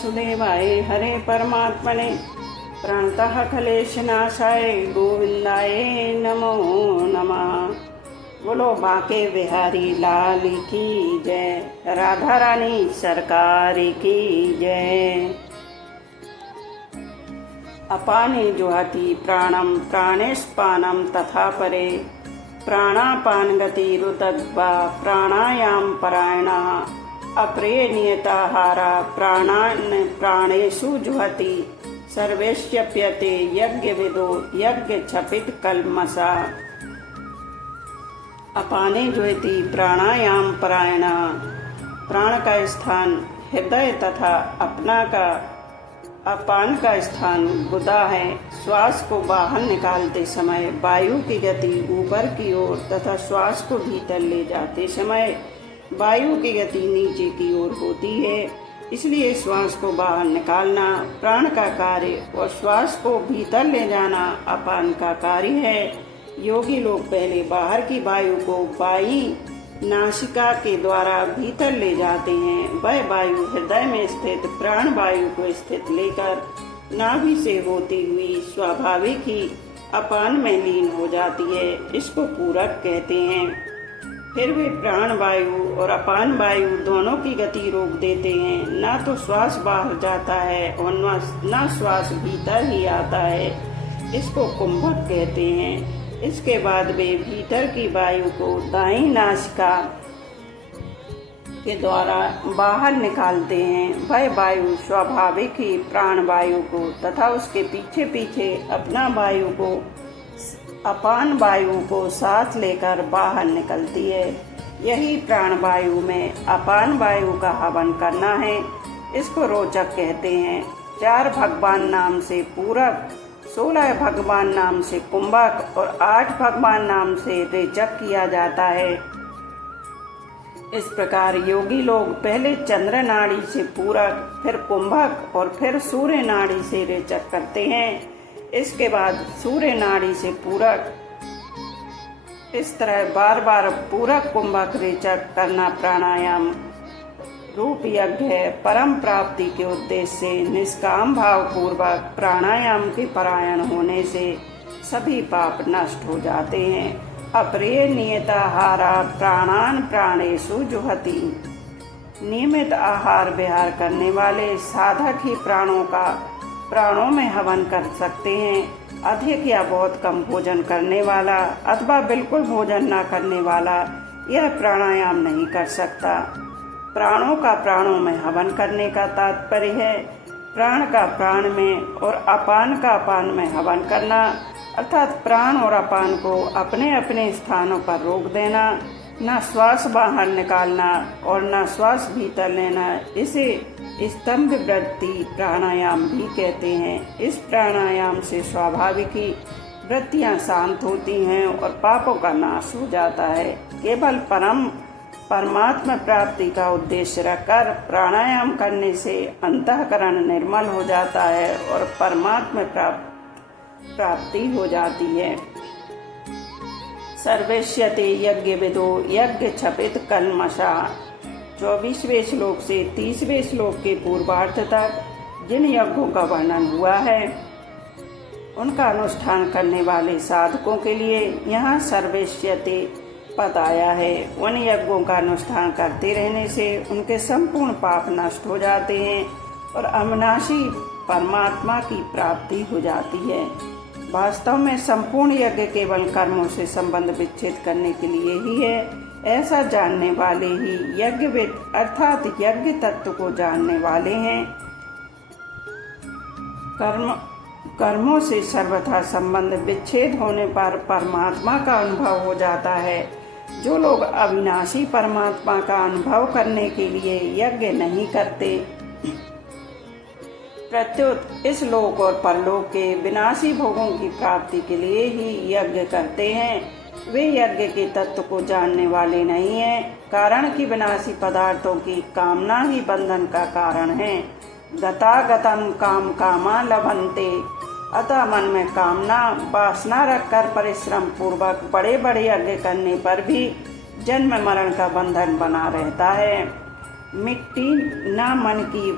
वासुदेवाय हरे परमात्मने प्रणतः क्लेशनाशाय गोविंदाय नमो नमः। बोलो बांके बिहारी लाल की जय, राधा रानी सरकार की जय। अपाने जुहति प्राणम प्राणेशपानम तथा परे, प्राणापान गति रुदग्वा प्राणायाम परायणा, अप्रे नियताहारा प्राणान प्राणेषु जुहति, सर्वेश्यप्यते यज्ञ विदो यज्ञ छपित कलमसा। अपाने जुहति प्राणायाम परायणा, प्राण का स्थान हृदय तथा अपना का अपान का स्थान गुदा है। श्वास को बाहर निकालते समय वायु की गति ऊपर की ओर तथा श्वास को भीतर ले जाते समय वायु की गति नीचे की ओर होती है। इसलिए श्वास को बाहर निकालना प्राण का कार्य और श्वास को भीतर ले जाना अपान का कार्य है। योगी लोग पहले बाहर की वायु को बाई नासिका के द्वारा भीतर ले जाते हैं। वह वायु हृदय में स्थित प्राण वायु को स्थित लेकर नाभि से होती हुई स्वाभाविक ही अपान में लीन हो जाती है। इसको पूरक कहते हैं। फिर वे प्राण वायु और अपान वायु दोनों की गति रोक देते हैं। ना तो श्वास बाहर जाता है और न श्वास भीतर ही आता है। इसको कुंभक कहते हैं। इसके बाद वे भीतर की वायु को दाईं नासिका के द्वारा बाहर निकालते हैं। वह वायु स्वाभाविक ही प्राण वायु को तथा उसके पीछे पीछे अपना वायु को अपान वायु को साथ लेकर बाहर निकलती है। यही प्राण वायु में अपान वायु का हवन करना है। इसको रोचक कहते हैं। 4 भगवान नाम से पूरक, 16 भगवान नाम से कुंभक और 8 भगवान नाम से रेचक किया जाता है। इस प्रकार योगी लोग पहले चंद्र नाड़ी से पूरक, फिर कुंभक और फिर सूर्य नाड़ी से रेचक करते हैं। इसके बाद सूर्य नाड़ी से पूरक, इस तरह बार बार पूरक कुंभक रेचक करना प्राणायाम रूप यज्ञ है। परम प्राप्ति के उद्देश्य से निष्काम भाव पूर्वक प्राणायाम के परायण होने से सभी पाप नष्ट हो जाते हैं। अप्रिय नियताहारा प्राणान प्राणेषु जुहति, नियमित आहार विहार करने वाले साधक ही प्राणों में हवन कर सकते हैं। अधिक या बहुत कम भोजन करने वाला अथवा बिल्कुल भोजन न करने वाला यह प्राणायाम नहीं कर सकता। प्राणों का प्राणों में हवन करने का तात्पर्य है प्राण का प्राण में और अपान का अपान में हवन करना, अर्थात प्राण और अपान को अपने अपने स्थानों पर रोक देना, न श्वास बाहर निकालना और न श्वास भीतर लेना। इसे स्तंभ वृत्ति प्राणायाम भी कहते हैं। इस प्राणायाम से स्वाभाविक ही वृत्तियां शांत होती हैं और पापों का नाश हो जाता है। केवल परमात्मा प्राप्ति का उद्देश्य रखकर प्राणायाम करने से अंतःकरण निर्मल हो जाता है और परमात्मा प्राप्ति हो जाती है। सर्वेश्यते यज्ञ विदो यज्ञ छपित कलमशा। 24वें श्लोक से 30वें श्लोक के पूर्वार्ध तक जिन यज्ञों का वर्णन हुआ है उनका अनुष्ठान करने वाले साधकों के लिए यहाँ सर्वेश्यते पद आया है। उन यज्ञों का अनुष्ठान करते रहने से उनके संपूर्ण पाप नष्ट हो जाते हैं और अविनाशी परमात्मा की प्राप्ति हो जाती है। वास्तव में संपूर्ण यज्ञ केवल कर्मों से संबंध विच्छेद करने के लिए ही है। ऐसा जानने वाले ही यज्ञविद अर्थात यज्ञ तत्व को जानने वाले हैं। कर्मों से सर्वथा संबंध विच्छेद होने पर परमात्मा का अनुभव हो जाता है। जो लोग अविनाशी परमात्मा का अनुभव करने के लिए यज्ञ नहीं करते, प्रत्युत इस लोक और परलोक के विनाशी भोगों की प्राप्ति के लिए ही यज्ञ करते हैं, वे यज्ञ के तत्व को जानने वाले नहीं हैं। कारण कि विनाशी पदार्थों की कामना ही बंधन का कारण है। गतागतम काम कामा लभन्ते, अतः मन में कामना वासना रखकर परिश्रम पूर्वक बड़े बड़े यज्ञ करने पर भी जन्म मरण का बंधन बना रहता है। मिट्टी न मन की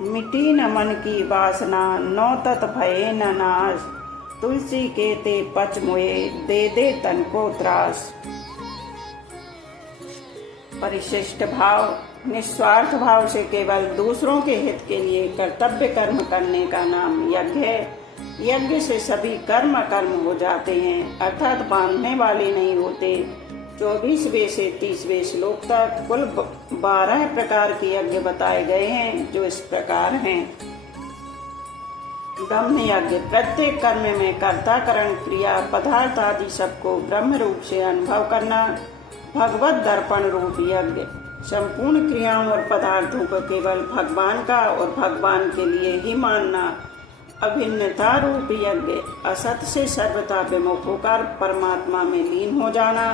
मिटी न मन की वासना, नौ तत भये न नाश, तुलसी के ते पच मुए, दे दे तन को त्रास। परिशिष्ट भाव, निस्वार्थ भाव से केवल दूसरों के हित के लिए कर्तव्य कर्म करने का नाम यज्ञ है। यज्ञ से सभी कर्म अकर्म हो जाते हैं, अर्थात बांधने वाले नहीं होते। 24वें से 30वें श्लोक तक कुल 12 प्रकार के यज्ञ बताए गए हैं, जो इस प्रकार हैं। ब्रह्म यज्ञ, प्रत्येक कर्म में कर्ता करण क्रिया पदार्थ आदि सबको ब्रह्म रूप से अनुभव करना। भगवत दर्पण रूप यज्ञ, संपूर्ण क्रियाओं और पदार्थों को केवल भगवान का और भगवान के लिए ही मानना। अभिन्नता रूप यज्ञ, असत से सर्वथा विमुख होकर परमात्मा में लीन हो जाना,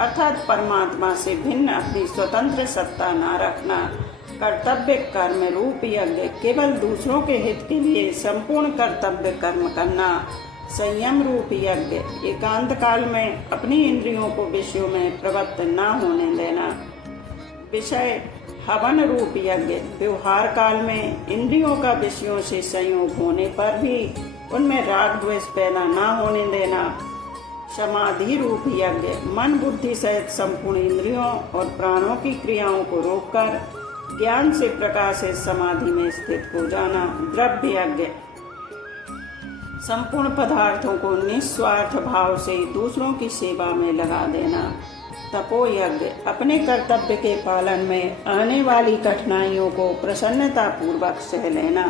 अर्थात परमात्मा से भिन्न अपनी स्वतंत्र सत्ता न रखना। कर्तव्य कर्म रूप यज्ञ, केवल दूसरों के हित के लिए संपूर्ण कर्तव्य कर्म करना। संयम रूप यज्ञ, एकांत काल में अपनी इंद्रियों को विषयों में प्रवृत्त न होने देना। विषय हवन रूप यज्ञ, व्यवहार काल में इंद्रियों का विषयों से संयोग होने पर भी उनमें राग द्वेष पैदा न होने देना। समाधि रूप यज्ञ, मन बुद्धि सहित संपूर्ण इंद्रियों और प्राणों की क्रियाओं को रोककर ज्ञान से प्रकाशित समाधि में स्थित हो जाना। द्रव्य यज्ञ, संपूर्ण पदार्थों को निस्वार्थ भाव से दूसरों की सेवा में लगा देना। तपो यज्ञ, अपने कर्तव्य के पालन में आने वाली कठिनाइयों को प्रसन्नता पूर्वक सह लेना।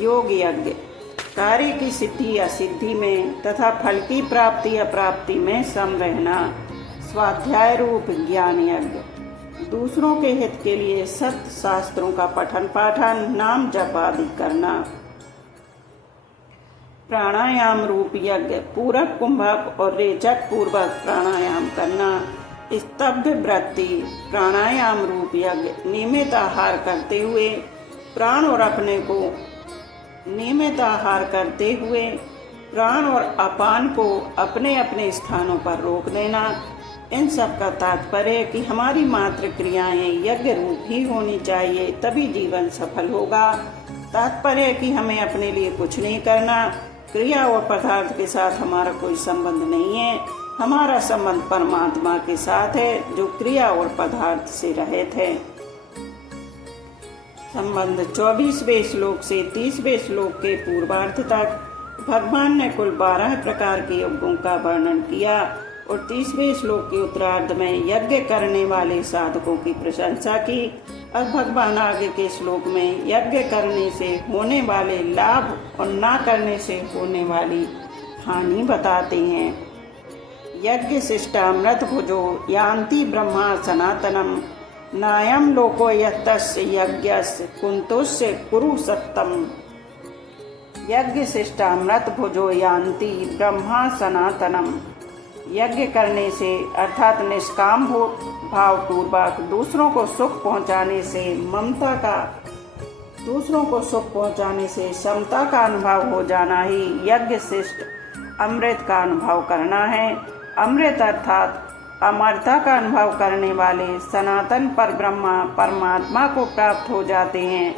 योग यज्ञ, कार्य की सिद्धि असिद्धि में तथा फल की प्राप्ति अप्राप्ति में सम रहना। स्वाध्याय रूप ज्ञान यज्ञ, दूसरों के हित के लिए सत्य शास्त्रों का पठन पाठन, नाम जप आदि करना। प्राणायाम रूप यज्ञ, पूरक कुंभक और रेचक पूर्वक प्राणायाम करना। स्तब्ध वृत्ति, प्राणायाम रूप यज्ञ, नियमित आहार करते हुए प्राण और अपने को नियमित आहार करते हुए प्राण और अपान को अपने अपने स्थानों पर रोक देना। इन सब का तात्पर्य है कि हमारी मात्र क्रियाएं यज्ञ रूप ही होनी चाहिए, तभी जीवन सफल होगा। तात्पर्य है कि हमें अपने लिए कुछ नहीं करना, क्रिया और पदार्थ के साथ हमारा कोई संबंध नहीं है। हमारा संबंध परमात्मा के साथ है, जो क्रिया और पदार्थ से रहित है। संबंध 24वें श्लोक से 30वें श्लोक के पूर्वार्ध तक भगवान ने कुल 12 प्रकार के यज्ञों का वर्णन किया और 30वें श्लोक के उत्तरार्ध में यज्ञ करने वाले साधकों की प्रशंसा की। अब भगवान आगे के श्लोक में यज्ञ करने से होने वाले लाभ और ना करने से होने वाली हानि बताते हैं। यज्ञ शिष्टामृत भुजो यान्ति ब्रह्मा सनातनम, नायम लोको यत्तस्य यज्ञस्य कुन्तुस्य कुरु सत्तम। यज्ञ शिष्टामृत भुजो यान्ति ब्रह्मा सनातनम, यज्ञ करने से अर्थात निष्काम भाव पूर्वक दूसरों को सुख पहुंचाने से समता का अनुभव हो जाना ही यज्ञ शिष्ट अमृत का अनुभव करना है। अमृत अर्थात अमरता का अनुभव करने वाले सनातन पर ब्रह्मा परमात्मा को प्राप्त हो जाते हैं।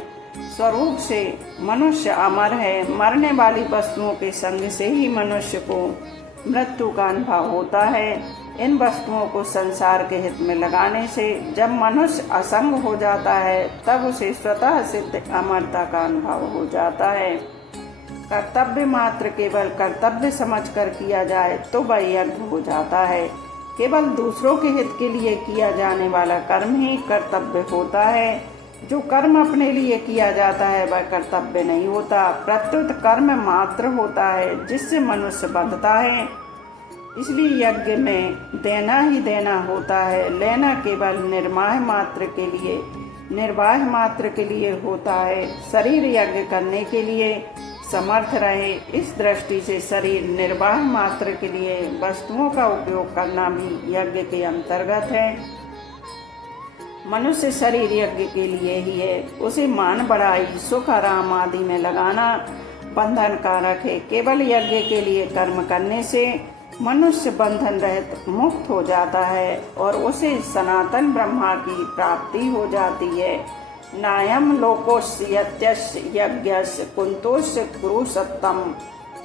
स्वरूप से मनुष्य अमर है, मरने वाली वस्तुओं के संग से ही मनुष्य को मृत्यु का अनुभव होता है। इन वस्तुओं को संसार के हित में लगाने से जब मनुष्य असंग हो जाता है, तब उसे स्वतः सिद्ध अमरता का अनुभव हो जाता है। कर्तव्य मात्र केवल कर्तव्य समझकर किया जाए तो वह यज्ञ हो जाता है। केवल दूसरों के हित के लिए किया जाने वाला कर्म ही कर्तव्य होता है। जो कर्म अपने लिए किया जाता है वह कर्तव्य नहीं होता, प्रत्युत कर्म मात्र होता है जिससे मनुष्य बंधता है। इसलिए यज्ञ में देना ही देना होता है, लेना केवल निर्वाह मात्र के लिए होता है। शरीर यज्ञ करने के लिए समर्थ रहे, इस दृष्टि से शरीर निर्वाह मात्र के लिए वस्तुओं का उपयोग करना भी यज्ञ के अंतर्गत है। मनुष्य शरीर यज्ञ के लिए ही है, उसे मान बढ़ाई सुख आराम आदि में लगाना बंधन कारक है। केवल यज्ञ के लिए कर्म करने से मनुष्य बंधन रहित मुक्त हो जाता है और उसे सनातन ब्रह्मा की प्राप्ति हो जाती है। नायम लोकोस्य यत्यस्य यज्ञस्य कुंतोस्य कुरु सत्तम।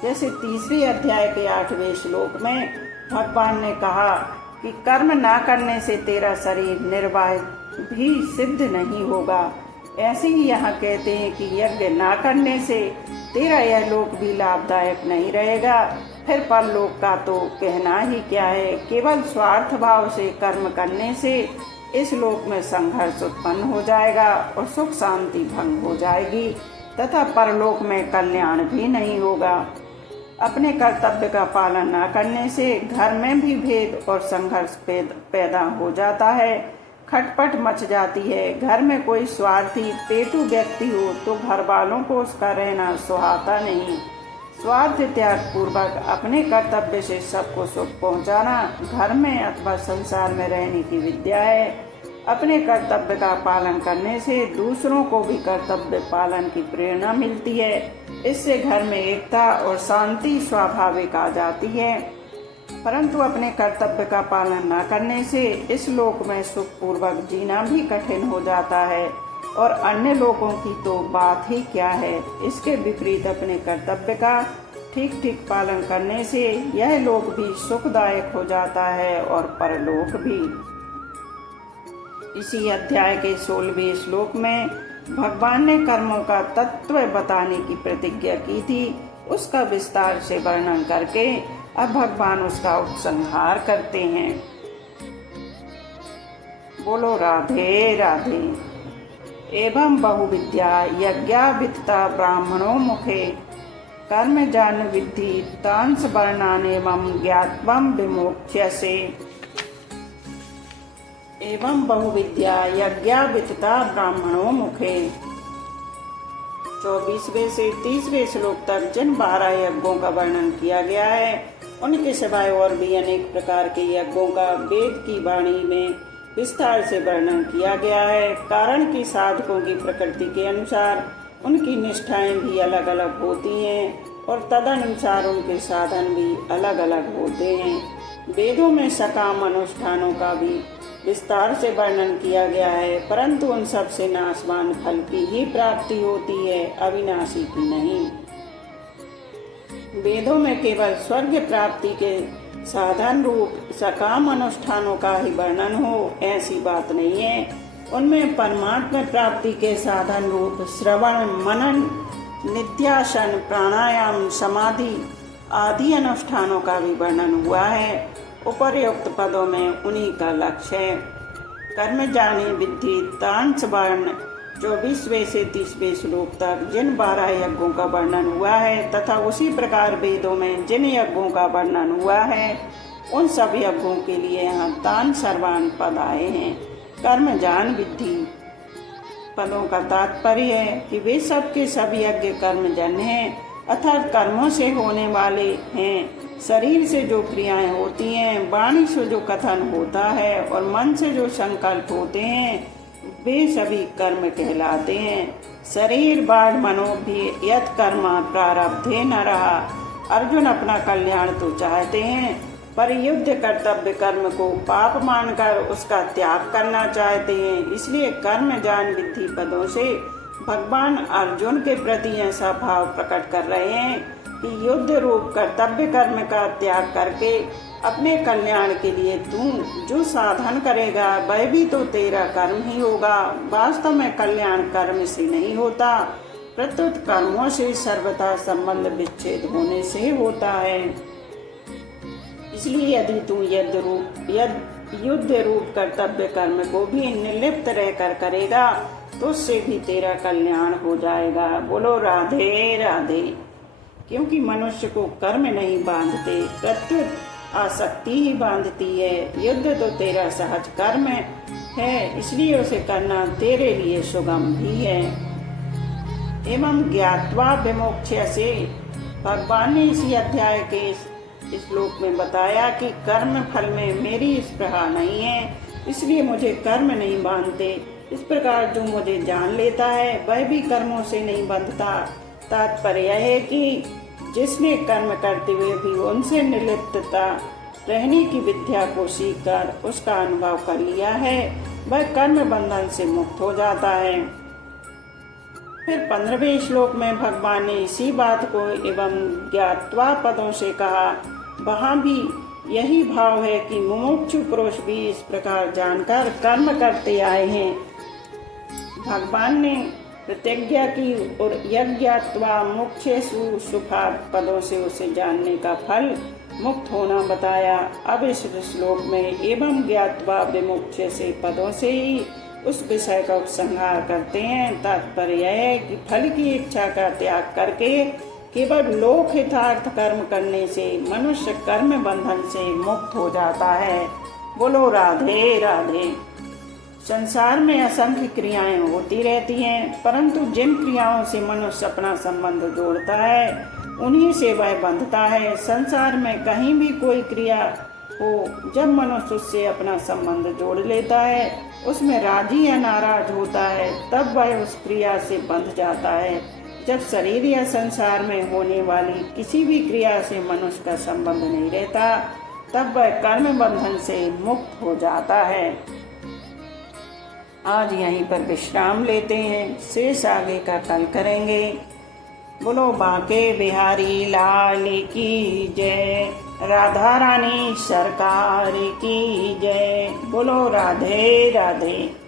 जैसे तीसरे अध्याय के 8वें श्लोक में भगवान ने कहा कि कर्म ना करने से तेरा शरीर निर्वाह भी सिद्ध नहीं होगा, ऐसे ही यहाँ कहते हैं कि यज्ञ ना करने से तेरा यह लोक भी लाभदायक नहीं रहेगा। फिर परलोक का तो कहना ही क्या है। केवल स्वार्थ भाव से कर्म करने से इस लोक में संघर्ष उत्पन्न हो जाएगा और सुख शांति भंग हो जाएगी तथा परलोक में कल्याण भी नहीं होगा। अपने कर्तव्य का पालन न करने से घर में भी भेद और संघर्ष पैदा हो जाता है, खटपट मच जाती है। घर में कोई स्वार्थी पेटू व्यक्ति हो तो घर वालों को उसका रहना सुहाता नहीं। स्वार्थ त्याग पूर्वक अपने कर्तव्य से सबको सुख पहुंचाना घर में अथवा संसार में रहने की विद्या है। अपने कर्तव्य का पालन करने से दूसरों को भी कर्तव्य पालन की प्रेरणा मिलती है। इससे घर में एकता और शांति स्वाभाविक आ जाती है। परंतु अपने कर्तव्य का पालन न करने से इस लोक में सुख पूर्वक जीना भी कठिन हो जाता है और अन्य लोगों की तो बात ही क्या है। इसके विपरीत अपने कर्तव्य का ठीक ठीक पालन करने से यह लोक भी सुखदायक हो जाता है और परलोक भी। इसी अध्याय के 16वें श्लोक में भगवान ने कर्मों का तत्व बताने की प्रतिज्ञा की थी। उसका विस्तार से वर्णन करके अब भगवान उसका उपसंहार करते हैं। बोलो राधे राधे। एवं बहुविद्या यज्ञा वित्ता ब्राह्मणों मुखे कर्म जान विद्धि तांस वर्णानेवं ज्ञात्वं विमोक्ष्यसे। एवं बहुविद्या यज्ञा वित्ता ब्राह्मणों मुखे। 24वें से 30वें श्लोक तक जिन 12 यज्ञों का वर्णन किया गया है उनके सिवाय और भी अनेक प्रकार के यज्ञों का वेद की वाणी में विस्तार से वर्णन किया गया है। कारण कि साधकों की प्रकृति के अनुसार उनकी निष्ठाएं भी अलग अलग होती हैं और तदनुसार उनके साधन भी अलग अलग होते हैं। वेदों में सकाम अनुष्ठानों का भी विस्तार से वर्णन किया गया है, परंतु उन सब से नाशवान फल की ही प्राप्ति होती है, अविनाशी की नहीं। वेदों में केवल स्वर्ग प्राप्ति के साधन रूप सकाम अनुष्ठानों का ही वर्णन हो ऐसी बात नहीं है। उनमें परमात्मा प्राप्ति के साधन रूप श्रवण मनन नित्यासन प्राणायाम समाधि आदि अनुष्ठानों का भी वर्णन हुआ है। उपर्युक्त पदों में उन्हीं का लक्ष्य है। कर्म जाने विद्धि तांस वर्ण 24वें से 30वें श्लोक तक जिन 12 यज्ञों का वर्णन हुआ है तथा उसी प्रकार वेदों में जिन यज्ञों का वर्णन हुआ है उन सब यज्ञों के लिए यहाँ तान सर्वान पद आए हैं। कर्म जान विद्धि पदों का तात्पर्य है कि वे सब के सब यज्ञ कर्मजन्य हैं, अर्थात कर्मों से होने वाले हैं। शरीर से जो क्रियाएं होती हैं, वाणी से जो कथन होता है और मन से जो संकल्प होते हैं वे सभी कर्म कहलाते हैं। शरीर बाढ़ मनोभि यत कर्म प्रारब्धे न रहा। अर्जुन अपना कल्याण तो चाहते हैं पर युद्ध कर्तव्य कर्म को पाप मानकर उसका त्याग करना चाहते हैं। इसलिए कर्म जान विद्धि पदों से भगवान अर्जुन के प्रति ऐसा भाव प्रकट कर रहे हैं कि युद्ध रूप कर्तव्य कर्म का त्याग करके अपने कल्याण के लिए तू जो साधन करेगा वह भी तो तेरा कर्म ही होगा। वास्तव में कल्याण कर्म से नहीं होता, प्रत्युत कर्मों से सर्वथा संबंध विच्छेद होने से होता है। इसलिए यदि तू युद्ध रूप कर्तव्य कर्म को भी निर्लिप्त रहकर करेगा तो उससे भी तेरा कल्याण हो जाएगा। बोलो राधे राधे। क्योंकि मनुष्य को कर्म नहीं बांधते, प्रत्युत आसक्ति ही बांधती है। युद्ध तो तेरा सहज कर्म है, इसलिए उसे करना तेरे लिए सुगम भी है। एवं ज्ञात्वा विमोक्ष्यसे, भगवान ने इसी अध्याय के इस श्लोक में बताया कि कर्म फल में मेरी स्पृहा नहीं है, इसलिए मुझे कर्म नहीं बांधते। इस प्रकार जो मुझे जान लेता है वह भी कर्मों से नहीं बंधता। तात्पर्य है कि जिसने कर्म करते हुए भी उनसे निर्लिप्तता रहने की विद्या को सीखकर उसका अनुभव कर लिया है वह कर्म बंधन से मुक्त हो जाता है। फिर 15वें श्लोक में भगवान ने इसी बात को एवं ज्ञात्वा पदों से कहा। वहाँ भी यही भाव है कि मुमुक्षु पुरुष भी इस प्रकार जानकर कर्म करते आए हैं। भगवान ने प्रतिज्ञा की और यज्ञात्वा मोक्षेषु सुखात् पदों से उसे जानने का फल मुक्त होना बताया। अब इस श्लोक में एवं ज्ञात्वा विमुक्ष से पदों से ही उस विषय का उपसंहार करते हैं। तात्पर्य यह है कि फल की इच्छा का त्याग करके केवल लोक हितार्थ कर्म करने से मनुष्य कर्म बंधन से मुक्त हो जाता है। बोलो राधे राधे। संसार में असंख्य क्रियाएं होती रहती हैं, परंतु जिन क्रियाओं से मनुष्य अपना संबंध जोड़ता है उन्हीं से वह बंधता है। संसार में कहीं भी कोई क्रिया हो, जब मनुष्य उससे अपना संबंध जोड़ लेता है, उसमें राजी या नाराज होता है, तब वह उस क्रिया से बंध जाता है। जब शरीर या संसार में होने वाली किसी भी क्रिया से मनुष्य का संबंध नहीं रहता, तब वह कर्म बंधन से मुक्त हो जाता है। आज यहीं पर विश्राम लेते हैं, शेष आगे का कल करेंगे। बोलो बांके बिहारी लाल की जय, राधा रानी सरकार की जय। बोलो राधे राधे।